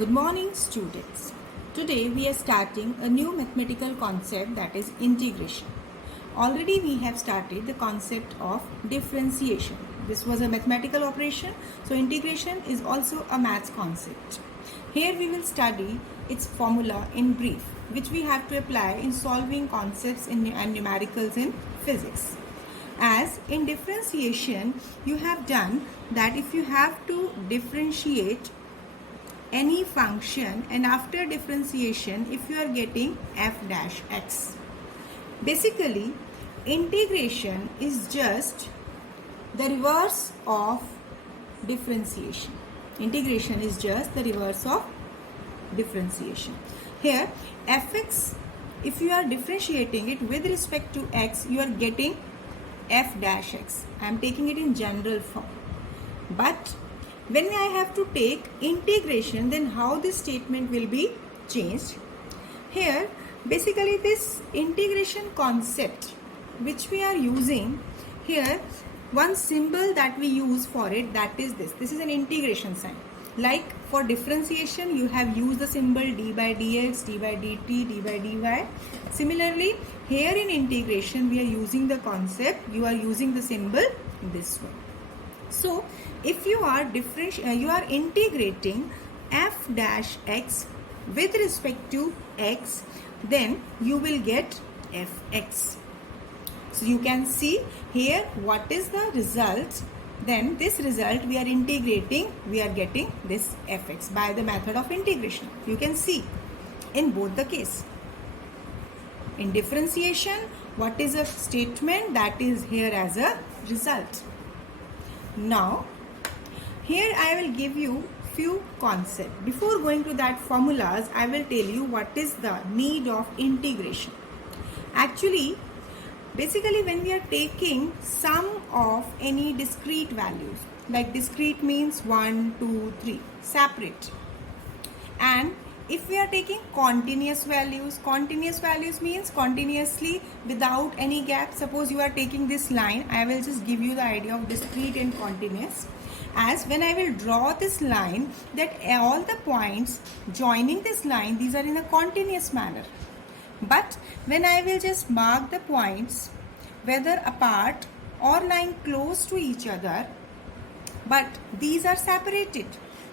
Good morning, students. Today we are starting a new mathematical concept, that is integration. Already we have started the concept of differentiation. This was a mathematical operation, so integration is also a maths concept. Here we will study its formula in brief, which we have to apply in solving concepts and numericals in physics. As in differentiation, you have done that if you have to differentiate any function, and after differentiation if you are getting f dash x, basically integration is just the reverse of differentiation. Integration is just the reverse of differentiation. Here fx, if you are differentiating it with respect to x, you are getting f dash x. I am taking it in general form, but when I have to take integration, then how this statement will be changed? Here, basically this integration concept which we are using here, one symbol that we use for it, that is this. This is an integration sign. Like for differentiation, you have used the symbol d by dx, d by dt, d by dy. Similarly, here in integration, we are using the concept, you are using the symbol this one. So, if you are integrating f dash x with respect to x, then you will get fx. So, you can see here what is the result. Then this result we are integrating, we are getting this fx by the method of integration. You can see in both the case. In differentiation, what is a statement that is here as a result. Now, here I will give you few concepts. Before going to that formulas, I will tell you what is the need of integration. Actually, basically when we are taking sum of any discrete values, like discrete means 1, 2, 3, separate. And if we are taking continuous values means continuously without any gap. Suppose you are taking this line, I will just give you the idea of discrete and continuous. As when I will draw this line, that all the points joining this line, these are in a continuous manner. But when I will just mark the points, whether apart or lying close to each other, but these are separated.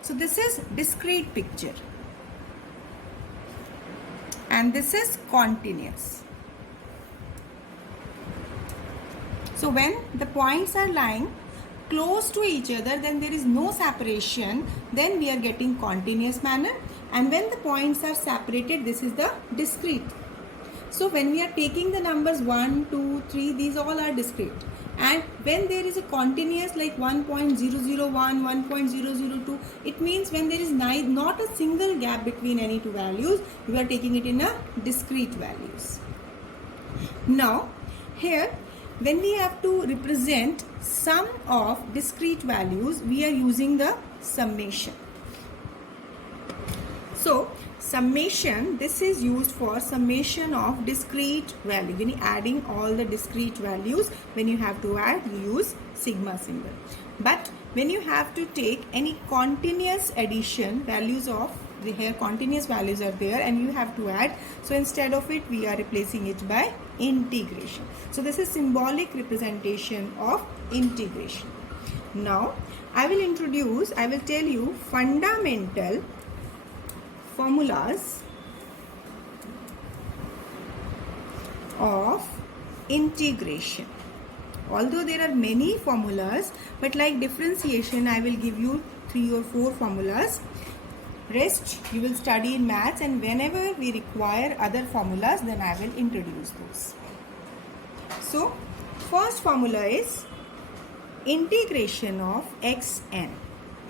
So this is discrete picture. And this is continuous. So when the points are lying close to each other, then there is no separation, then we are getting continuous manner. And when the points are separated, this is the discrete. So when we are taking the numbers 1, 2, 3, these all are discrete. And when there is a continuous like 1.001, 1.002, it means when there is not a single gap between any two values, we are taking it in a discrete values. Now, here when we have to represent sum of discrete values, we are using the summation. So, summation, this is used for summation of discrete value. When you adding all the discrete values, when you have to add, you use sigma symbol. But when you have to take any continuous addition, values of the here continuous values are there and you have to add, so instead of it we are replacing it by integration. So this is symbolic representation of integration. Now I will tell you fundamental formulas of integration. Although there are many formulas, but like differentiation, I will give you 3 or 4 formulas. Rest you will study in maths, and whenever we require other formulas, then I will introduce those. So, first formula is integration of xn.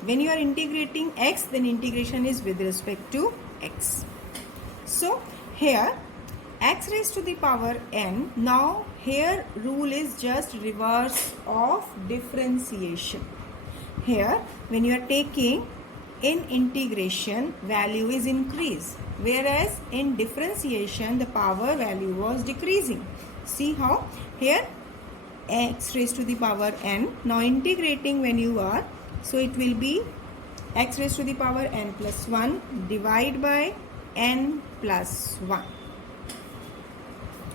When you are integrating x, then integration is with respect to x. So, here x raised to the power n. Now, here rule is just reverse of differentiation. Here, when you are taking in integration, value is increased, whereas in differentiation, the power value was decreasing. See how here x raised to the power n. Now integrating when you are, so it will be x raised to the power n plus 1 divide by n plus 1.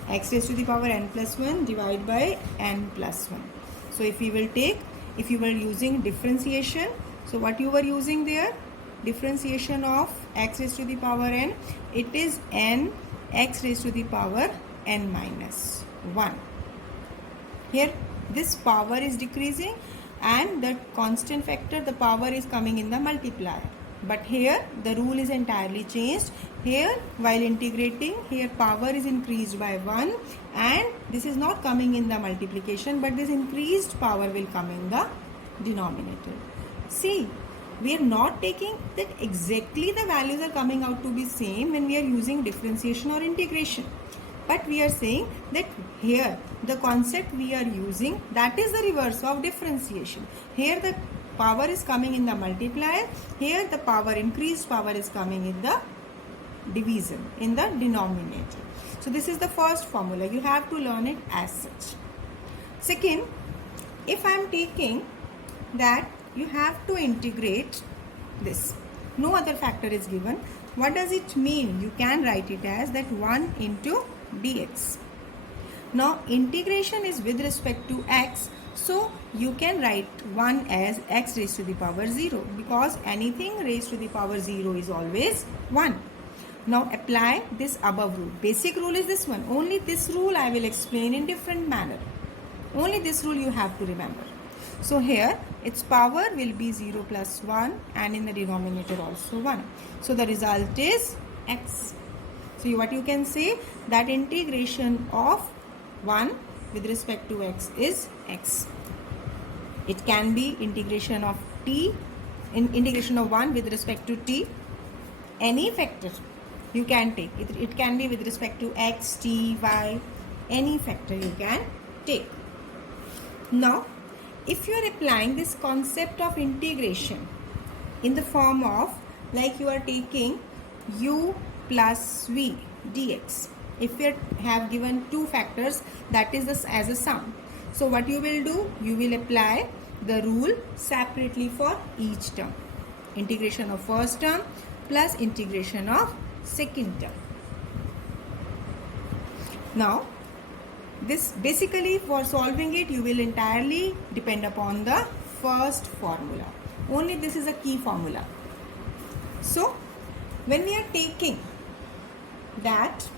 X raised to the power n plus 1 divide by n plus 1. So if you were using differentiation, so what you were using there? Differentiation of x raised to the power n, it is n x raised to the power n minus 1. Here this power is decreasing and the constant factor, the power is coming in the multiplier. But here the rule is entirely changed. Here while integrating, here power is increased by 1 and this is not coming in the multiplication, but this increased power will come in the denominator. See, we are not taking that exactly the values are coming out to be same when we are using differentiation or integration. But we are saying that here the concept we are using, that is the reverse of differentiation. Here the power is coming in the multiplier. Here the power, increased power, is coming in the division, in the denominator. So this is the first formula. You have to learn it as such. Second, if I am taking that you have to integrate this, no other factor is given. What does it mean? You can write it as that 1 into dx. Now integration is with respect to x, so you can write 1 as x raised to the power 0, because anything raised to the power 0 is always 1. Now apply this above rule. Basic rule is this one. Only this rule I will explain in different manner. Only this rule you have to remember. So here its power will be 0 plus 1 and in the denominator also 1. So the result is x. So what you can say, that integration of 1 with respect to x is x. It can be integration of t, integration of 1 with respect to t. Any factor you can take. It can be with respect to x, t, y. Any factor you can take. Now, if you are applying this concept of integration in the form of, like you are taking u plus v dx. If you have given two factors, that is as a sum. So what you will do? You will apply the rule separately for each term. Integration of first term plus integration of second term. Now, this basically for solving it, you will entirely depend upon the first formula. Only this is a key formula. So, when we are taking that,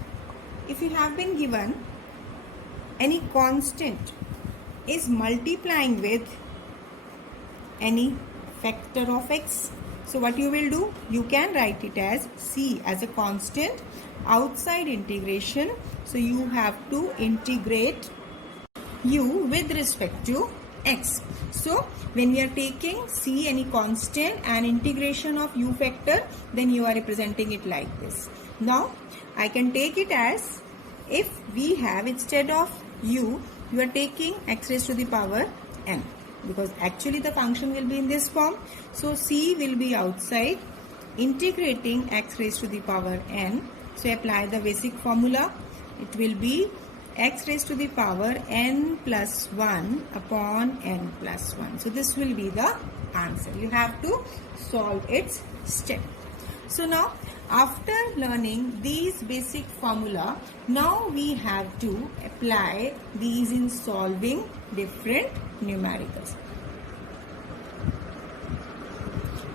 if you have been given any constant is multiplying with any factor of x, so what you will do? You can write it as c as a constant outside integration. So you have to integrate u with respect to x. So when we are taking c any constant and integration of u factor, then you are representing it like this. Now I can take it as, if we have instead of u, you are taking x raised to the power n, because actually the function will be in this form. So c will be outside, integrating x raised to the power n. So apply the basic formula. It will be x raised to the power n plus 1 upon n plus 1. So this will be the answer. You have to solve its step. So now after learning these basic formula, now we have to apply these in solving different numericals.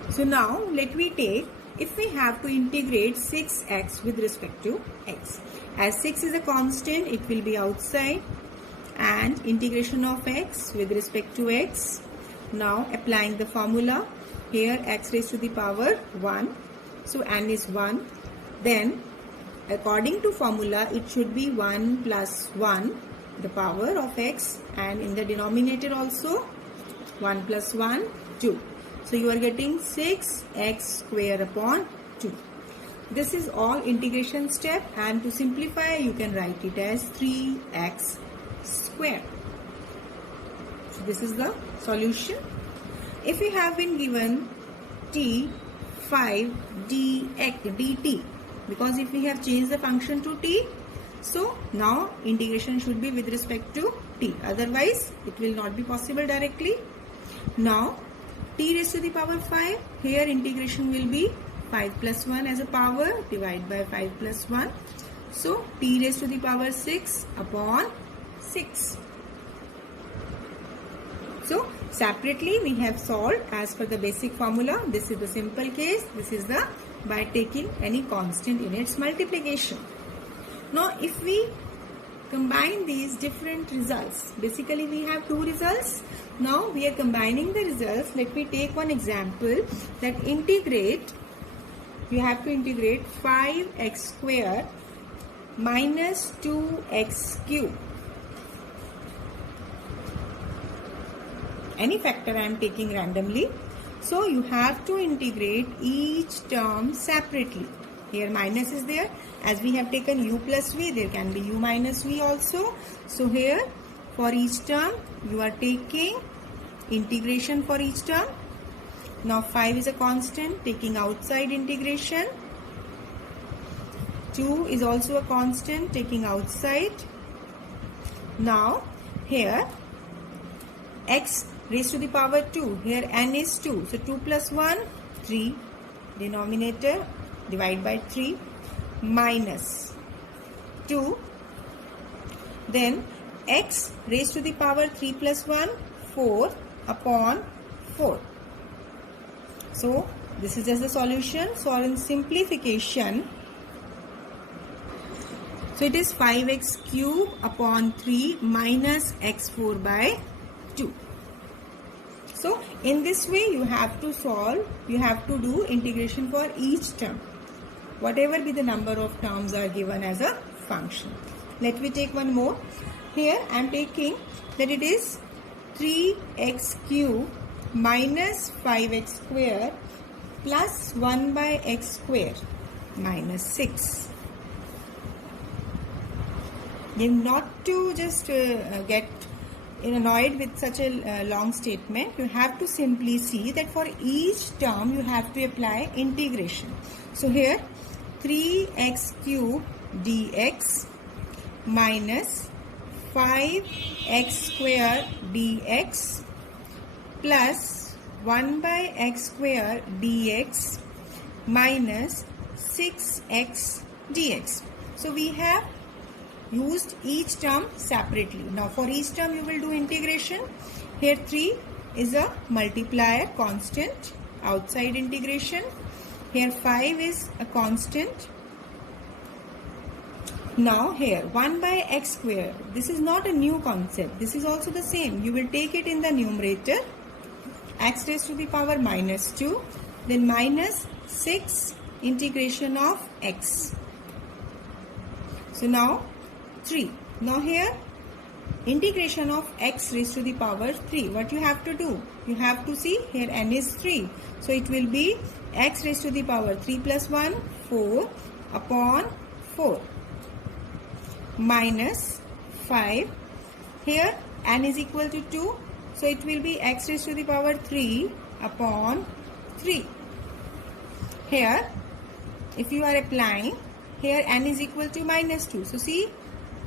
So now let me take, if we have to integrate 6x with respect to x. As 6 is a constant, it will be outside, and integration of x with respect to x. Now applying the formula, here x raised to the power 1. So n is 1. Then according to formula, it should be 1 plus 1, the power of x, and in the denominator also 1 plus 1, 2. So you are getting 6x square upon 2. This is all integration step, and to simplify you can write it as 3x square. So this is the solution. If we have been given t 5 dt, because if we have changed the function to t, so now integration should be with respect to t, otherwise it will not be possible directly. Now t raised to the power 5. Here integration will be 5 plus 1 as a power, divide by 5 plus 1. So t raised to the power 6 upon 6. So separately we have solved as per the basic formula. This is the simple case. This is the by taking any constant in its multiplication. Now if we combine these different results, basically we have two results. Now we are combining the results. Let me take one example, that integrate, you have to integrate 5x square minus 2x cube. Any factor I am taking randomly. So you have to integrate each term separately. Here minus is there. As we have taken u plus v, there can be u minus v also. So here for each term you are taking integration for each term. Now 5 is a constant, taking outside integration. 2 is also a constant, taking outside. Now here x raised to the power 2. Here n is 2. So 2 plus 1, 3. Denominator, divide by 3. Minus 2. Then x raised to the power 3 plus 1, 4 upon 4. So this is just the solution. So in simplification, so it is 5x cube upon 3 minus x4 by 2. So in this way you have to solve, you have to do integration for each term. Whatever be the number of terms are given as a function. Let me take one more. Here I am taking that it is 3x cube minus 5x square plus 1 by x square minus 6. You not to just get annoyed with such a long statement. You have to simply see that for each term you have to apply integration. So here 3x cube dx minus 5x square dx plus 1 by x square dx minus 6x dx. So we have used each term separately. Now for each term you will do integration. Here 3 is a multiplier constant, outside integration. Here 5 is a constant. Now here 1 by x square, this is not a new concept. This is also the same. You will take it in the numerator, x raised to the power minus 2, then minus 6 integration of x. So now 3. Now here integration of x raised to the power 3. What you have to do? You have to see here n is 3. So it will be x raised to the power 3 plus 1, 4 upon 4 minus 5. Here n is equal to 2. So it will be x raised to the power 3 upon 3. Here if you are applying, here n is equal to minus 2. So see,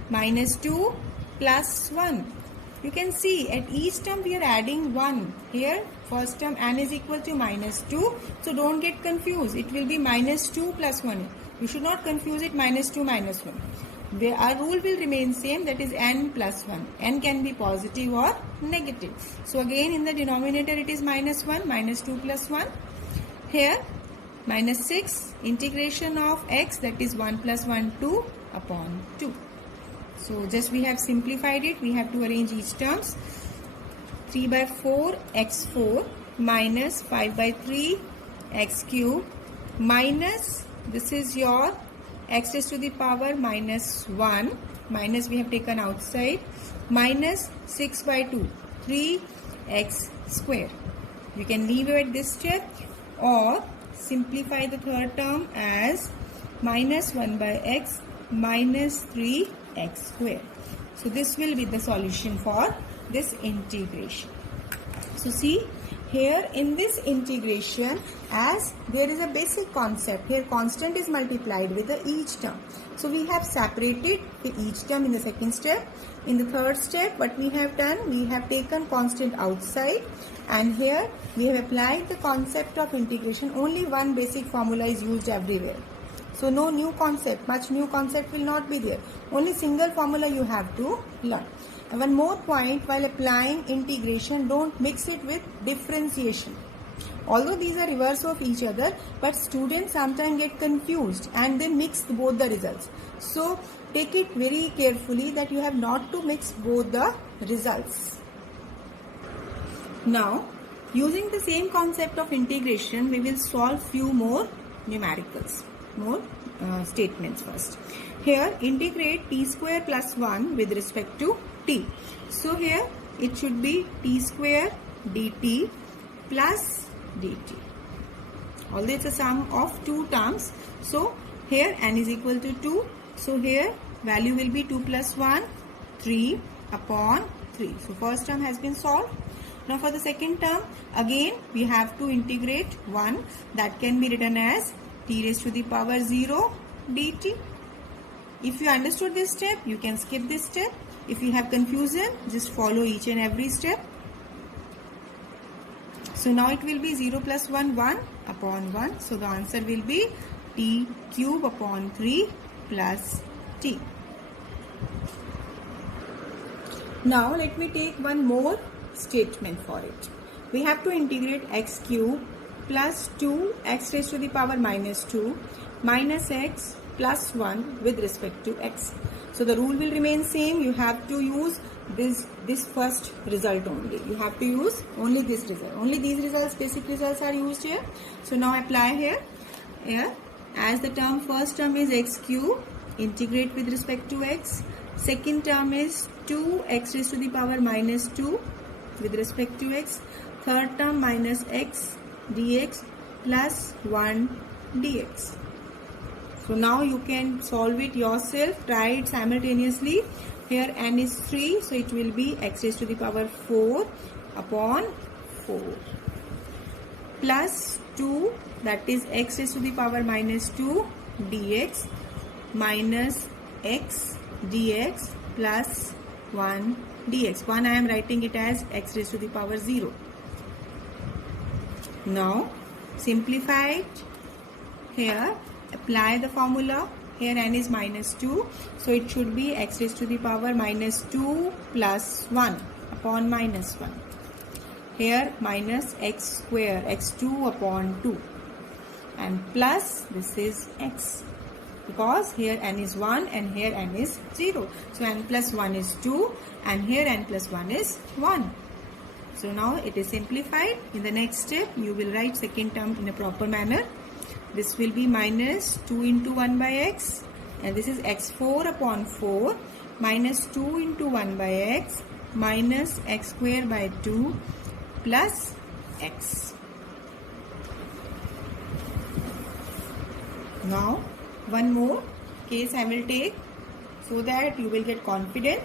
minus 2 plus 1. You can see at each term we are adding 1. Here first term n is equal to minus 2. So don't get confused. It will be minus 2 plus 1. You should not confuse it minus 2 minus 1. Our rule will remain same, that is n plus 1. N can be positive or negative. So again in the denominator it is minus 1, minus 2 plus 1. Here minus 6 integration of x, that is 1 plus 1, 2 upon 2. So just we have simplified it. We have to arrange each terms. 3 by 4 x4 minus 5 by 3 x cube minus, this is your x raised to the power minus 1, minus we have taken outside, minus 6 by 2 3x square. You can leave it at this step or simplify the third term as minus 1 by x minus 3x square. So this will be the solution for this integration. So see, here in this integration, as there is a basic concept, here constant is multiplied with each term. So we have separated each term in the second step. In the third step, what we have done, we have taken constant outside And here we have applied the concept of integration. Only one basic formula is used everywhere. So no new concept, much new concept will not be there. Only single formula you have to learn. And one more point, while applying integration, don't mix it with differentiation. Although these are reverse of each other, but students sometimes get confused and they mix both the results. So take it very carefully that you have not to mix both the results. Now, using the same concept of integration, we will solve few more numericals, more statements first. Here, integrate t square plus 1 with respect to t. So here, it should be t square dt plus dt. Although it's a sum of two terms, so here n is equal to 2. So here, value will be 2 plus 1, 3 upon 3. So first term has been solved. Now for the second term, again we have to integrate 1, that can be written as t raised to the power 0 dt. If you understood this step, you can skip this step. If you have confusion, just follow each and every step. So now it will be 0 plus 1, 1 upon 1. So the answer will be t cube upon 3 plus t. Now let me take one more statement for it. We have to integrate x cube plus 2 x raised to the power minus 2 minus x plus 1 with respect to x. So the rule will remain same. You have to use this first result only. You have to use only this result. Only these results, basic results are used here. So now apply here. Here, as the term, first term is x cube, integrate with respect to x. Second term is 2 x raised to the power minus 2 with respect to x. Third term minus x dx plus 1 dx. So now you can solve it yourself. Try it simultaneously. Here n is 3, so it will be x raised to the power 4 upon 4 plus 2, that is x raised to the power minus 2 dx minus x dx plus 1 dx. 1 I am writing it as x raised to the power 0. Now simplify it. Here apply the formula. Here n is minus 2, so it should be x raised to the power minus 2 plus 1 upon minus 1. Here minus x square, x2 upon 2, and plus this is x, because here n is 1 and here n is 0. So n plus 1 is 2 and here n plus 1 is 1. So now it is simplified. In the next step, you will write second term in a proper manner. This will be minus 2 into 1 by x, and this is x4 upon 4 minus 2 into 1 by x minus x square by 2 plus x. Now one more case I will take so that you will get confident.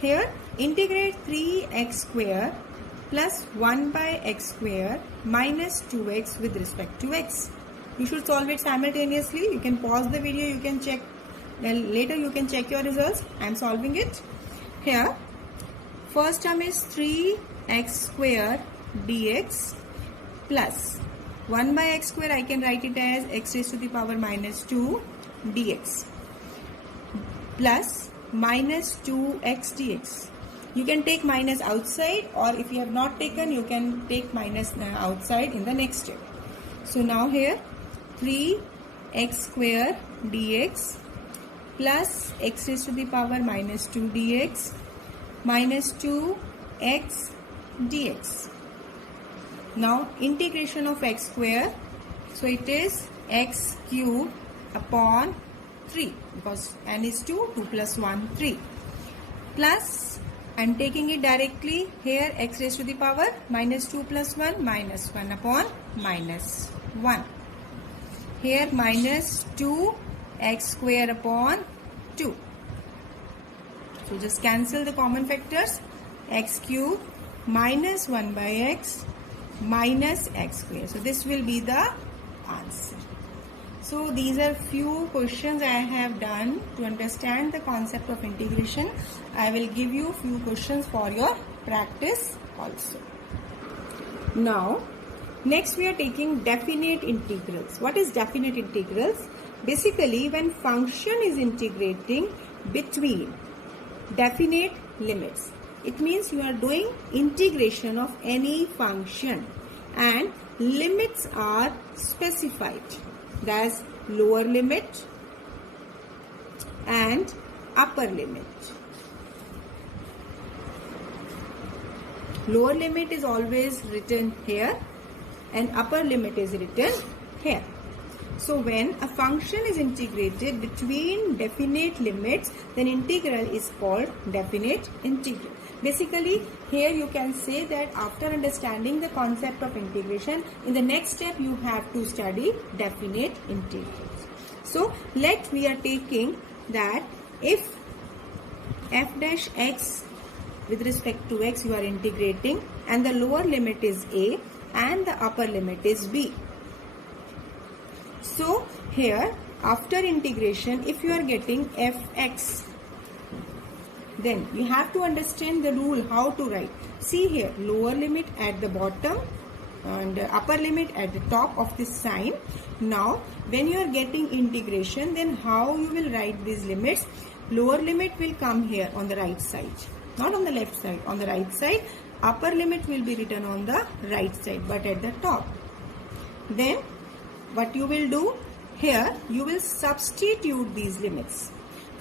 Here integrate 3x square plus 1 by x square minus 2x with respect to x. You should solve it simultaneously. You can pause the video, you can check, then later you can check your results. I am solving it. Here first term is 3x square dx plus 1 by x square, I can write it as x raised to the power minus 2 dx plus minus 2x dx. You can take minus outside, or if you have not taken, you can take minus outside in the next step. So now here 3x square dx plus x raised to the power minus 2 dx minus 2x dx. Now integration of x square, so it is x cube upon 3, because n is 2, 2 plus 1, 3, plus I am taking it directly. Here x raised to the power minus 2 plus 1 minus 1 upon minus 1. Here minus 2x square upon 2. So just cancel the common factors. X cube minus 1 by x minus x square. So this will be the answer. So these are few questions I have done to understand the concept of integration. I will give you few questions for your practice also. Now, next we are taking definite integrals. What is definite integrals? Basically, when function is integrating between definite limits. It means you are doing integration of any function and limits are specified. That's lower limit and upper limit. Lower limit is always written here and upper limit is written here. So when a function is integrated between definite limits, then integral is called definite integral. Basically, here you can say that after understanding the concept of integration, in the next step you have to study definite integrals. So we are taking that if f dash x with respect to x you are integrating and the lower limit is a and the upper limit is b. So here after integration, if you are getting fx, then you have to understand the rule how to write. See here, lower limit at the bottom and upper limit at the top of this sign. Now when you are getting integration, then how you will write these limits? Lower limit will come here on the right side, not on the left side, on the right side. Upper limit will be written on the right side but at the top. Then what you will do here, you will substitute these limits.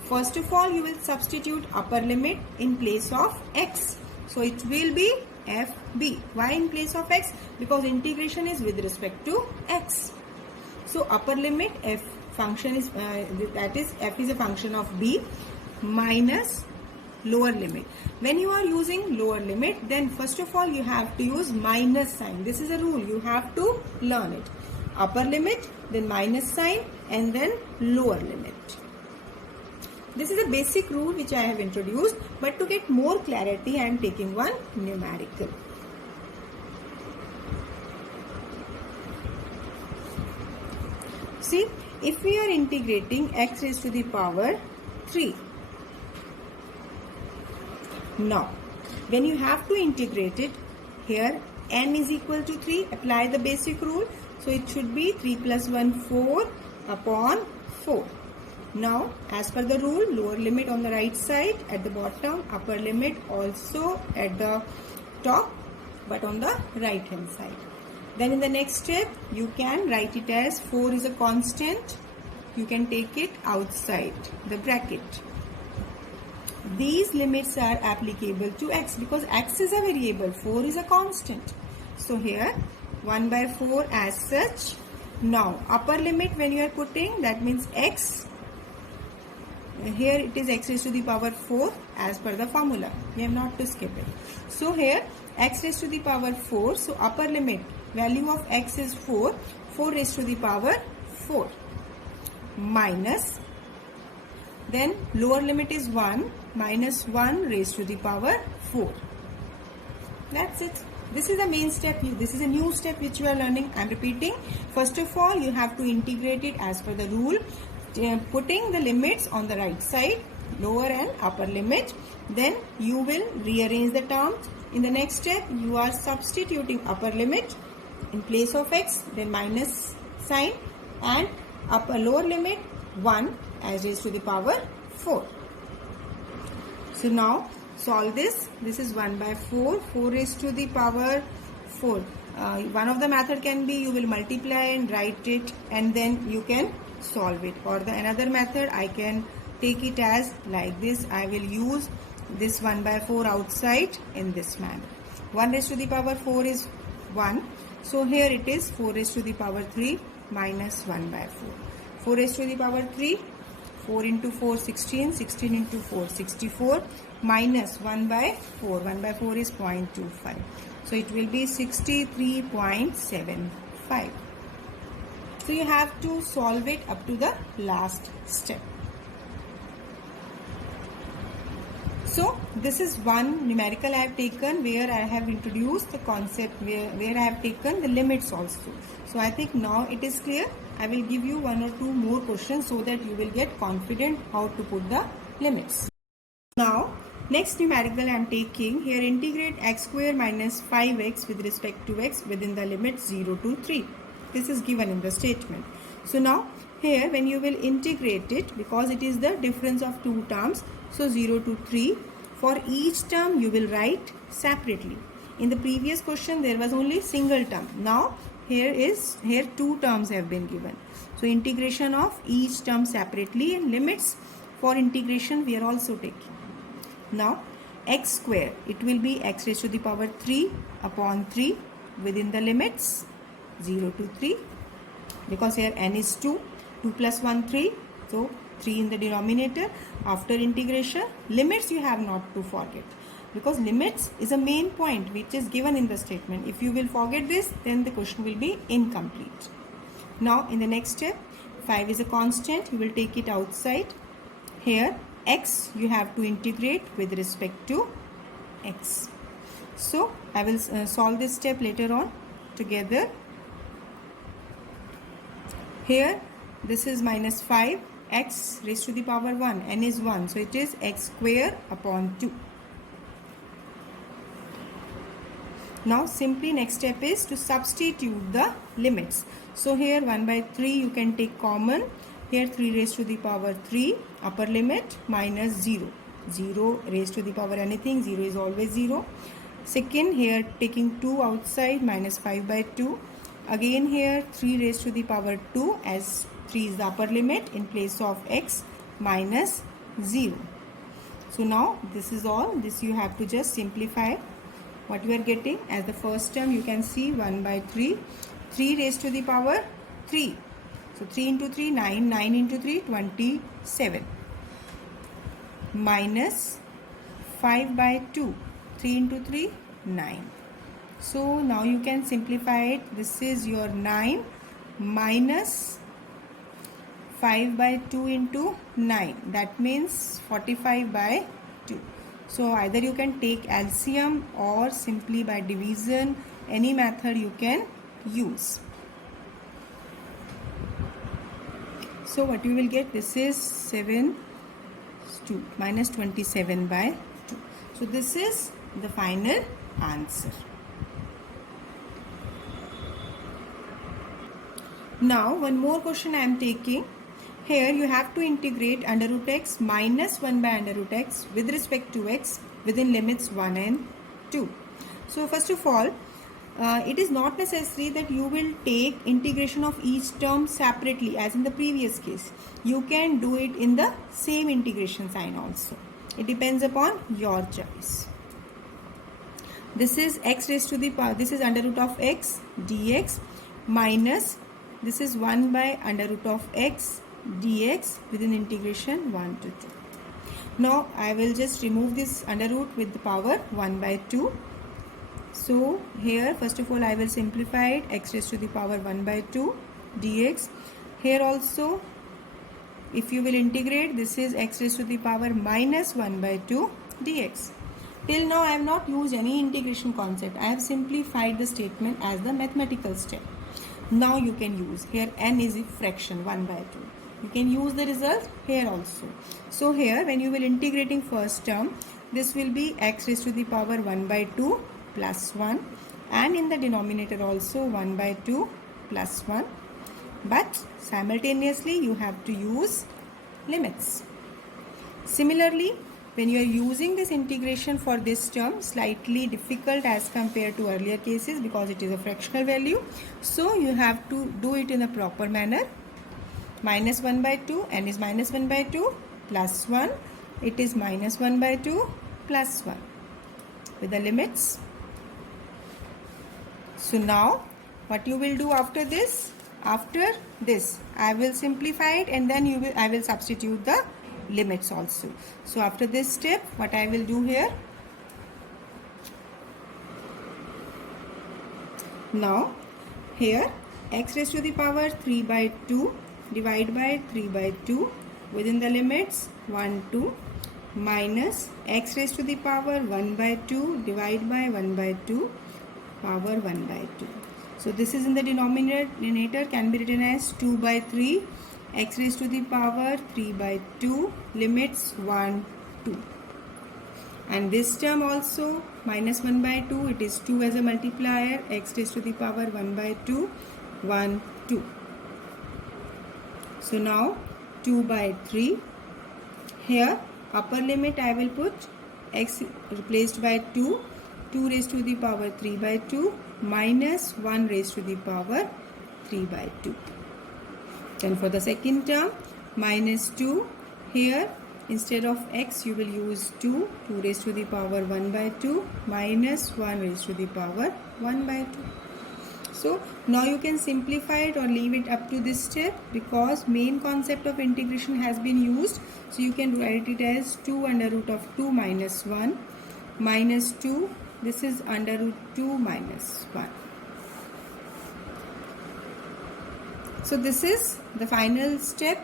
First of all, you will substitute upper limit in place of x. So it will be fb. Why in place of x? Because integration is with respect to x. So upper limit f function is that is f is a function of b minus lower limit. When you are using lower limit, then first of all you have to use minus sign. This is a rule, you have to learn it. Upper limit, then minus sign and then lower limit. This is a basic rule which I have introduced, but to get more clarity I am taking one numerical. See, if we are integrating x raised to the power 3. Now, when you have to integrate it, here n is equal to 3, apply the basic rule. So it should be 3 plus 1, 4 upon 4. Now, as per the rule, lower limit on the right side at the bottom, upper limit also at the top but on the right hand side. Then in the next step, you can write it as 4 is a constant. You can take it outside the bracket. These limits are applicable to x because x is a variable, 4 is a constant. So here 1 by 4 as such. Now upper limit when you are putting, that means x. Here it is x raised to the power 4 as per the formula. We have not to skip it. So here x raised to the power 4. So upper limit value of x is 4. 4 raised to the power 4 minus. Then lower limit is 1 minus 1 raised to the power 4. That's it. This is the main step. This is a new step which you are learning. I am repeating. First of all, you have to integrate it as per the rule. Putting the limits on the right side, lower and upper limit. Then you will rearrange the terms. In the next step, you are substituting upper limit in place of x, then minus sign, and lower limit 1 as raised to the power 4. So now solve this. This is 1 by 4, 4 raised to the power 4. One of the method can be you will multiply and write it and then you can solve it. Or the another method I can take it as like this. I will use this 1 by 4 outside in this manner. 1 raised to the power 4 is 1. So here it is 4 raised to the power 3 minus 1 by 4. 4 raised to the power 3. 4 into 4 16, 16 into 4 64 minus 1 by 4. 1 by 4 is 0.25. So it will be 63.75. So you have to solve it up to the last step. So this is one numerical I have taken where I have introduced the concept where I have taken the limits also. So I think now it is clear. I will give you 1 or 2 more questions so that you will get confident how to put the limits. Now Next numerical I am taking here, integrate x square minus 5x with respect to x within the limit 0 to 3. This is given in the statement. So now here when you will integrate it, because it is the difference of two terms, so 0 to 3, for each term you will write separately. In the previous question there was only single term. Now here two terms have been given. So integration of each term separately, and limits for integration we are also taking. Now x square, it will be x raised to the power 3 upon 3 within the limits 0 to 3, because here n is 2, 2 plus 1 3, so 3 in the denominator. After integration, limits you have not to forget, because limits is a main point which is given in the statement. If you will forget this, then the question will be incomplete. Now in the next step, 5 is a constant, you will take it outside. Here x you have to integrate with respect to x. So I will solve this step later on together. Here this is minus 5, x raised to the power 1, n is 1, so it is x square upon 2. Now simply next step is to substitute the limits. So here 1 by 3 you can take common. Here 3 raised to the power 3 upper limit minus 0. 0 raised to the power anything, 0 is always 0. Second, here taking 2 outside, minus 5 by 2. Again here 3 raised to the power 2, as 3 is the upper limit, in place of x minus 0. So now this is all. This you have to just simplify. What you are getting as the first term, you can see 1 by 3. 3 raised to the power 3. So 3 into 3, 9. 9 into 3, 27. Minus 5 by 2. 3 into 3, 9. So now you can simplify it. This is your 9 minus 5 by 2 into 9. That means 45 by 2. So either you can take LCM or simply by division. Any method you can use. So what you will get, this is 7 2 minus 27 by 2. So this is the final answer. Now one more question I am taking. Here you have to integrate under root x minus 1 by under root x with respect to x within limits 1 and 2. So first of all, it is not necessary that you will take integration of each term separately as in the previous case. You can do it in the same integration sign also. It depends upon your choice. This is x raised to the power, this is under root of x dx minus, this is 1 by under root of x dx within integration 1 to 2. Now I will just remove this under root with the power 1 by 2. So here first of all I will simplify it, x raised to the power 1 by 2 dx. Here also if you will integrate, this is x raised to the power minus 1 by 2 dx. Till now I have not used any integration concept. I have simplified the statement as the mathematical step. Now you can use, here n is a fraction 1 by 2. You can use the result here also. So here when you will integrating first term, this will be x raised to the power 1 by 2 plus 1, and in the denominator also 1 by 2 plus 1, but simultaneously you have to use limits. Similarly, when you are using this integration for this term, slightly difficult as compared to earlier cases because it is a fractional value, so you have to do it in a proper manner. Minus 1 by 2, n is minus 1 by 2 plus 1, it is minus 1 by 2 plus 1 with the limits. So now what you will do after this? After this I will simplify it, and then I will substitute the limits also. So after this step, what I will do here? Now here x raised to the power 3 by 2 divide by 3 by 2 within the limits 1 2 minus x raised to the power 1 by 2 divide by 1 by 2 power 1 by 2. So this is in the denominator, can be written as 2 by 3 x raised to the power 3 by 2 limits 1 2. And this term also minus 1 by 2, it is 2 as a multiplier, x raised to the power 1 by 2, 1, 2. So now 2 by 3. Here upper limit I will put x replaced by 2, 2 raised to the power 3 by 2 minus 1 raised to the power 3 by 2. Then for the second term, minus 2, here instead of x you will use 2, 2 raised to the power 1 by 2 minus 1 raised to the power 1 by 2. So now you can simplify it or leave it up to this step, because main concept of integration has been used. So you can write it as 2 under root of 2 minus 1 minus 2. This is under root 2 minus 1. So this is the final step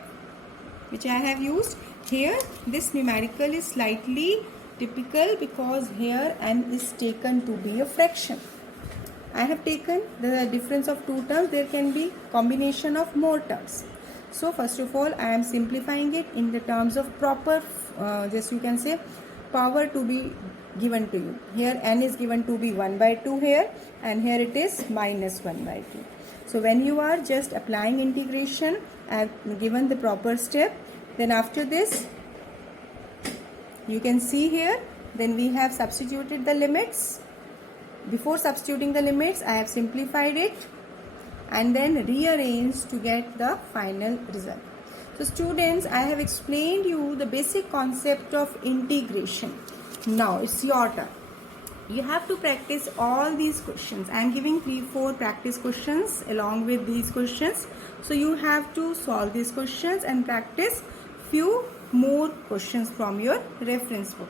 which I have used. Here this numerical is slightly typical because here n is taken to be a fraction. I have taken the difference of two terms. There can be combination of more terms. So first of all I am simplifying it in the terms of proper just you can say power to be given to you. Here n is given to be 1 by 2 here, and here it is minus 1 by 2. So when you are just applying integration, I have given the proper step. Then after this you can see here, then we have substituted the limits. Before substituting the limits I have simplified it and then rearranged to get the final result. So students, I have explained you the basic concept of integration. Now it's your turn. You have to practice all these questions. I am giving 3-4 practice questions along with these questions. So you have to solve these questions and practice few more questions from your reference book.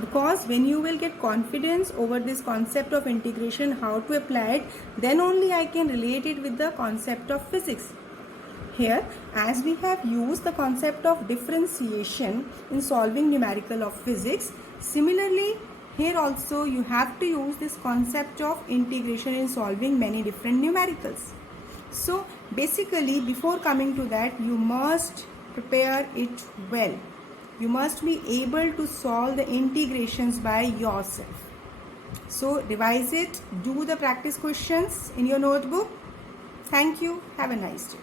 Because when you will get confidence over this concept of integration, how to apply it, then only I can relate it with the concept of physics. Here, as we have used the concept of differentiation in solving numerical of physics, similarly here also you have to use this concept of integration in solving many different numericals. So basically before coming to that, you must prepare it well. You must be able to solve the integrations by yourself. So revise it, do the practice questions in your notebook. Thank you. Have a nice day.